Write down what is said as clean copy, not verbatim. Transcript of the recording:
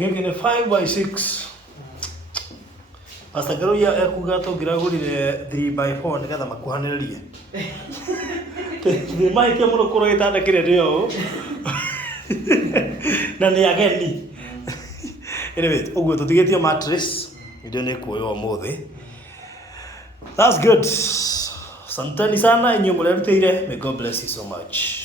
gĩkĩ nĩ 5x6. Pastor Garoya ekuga tũngĩragũrire 3x4 nĩgetha makuhanĩrĩrie. Nĩ mahĩtia mũno kũrwo gĩtanda kĩrĩa ndĩo. Na nĩ ageni. Anyway, ũguo tũtigĩtio mattress. Ndio nĩ kuoyo ũmũthĩ. That's good. Asanteni sana inyuĩ mũrerutĩire. May God bless you so much.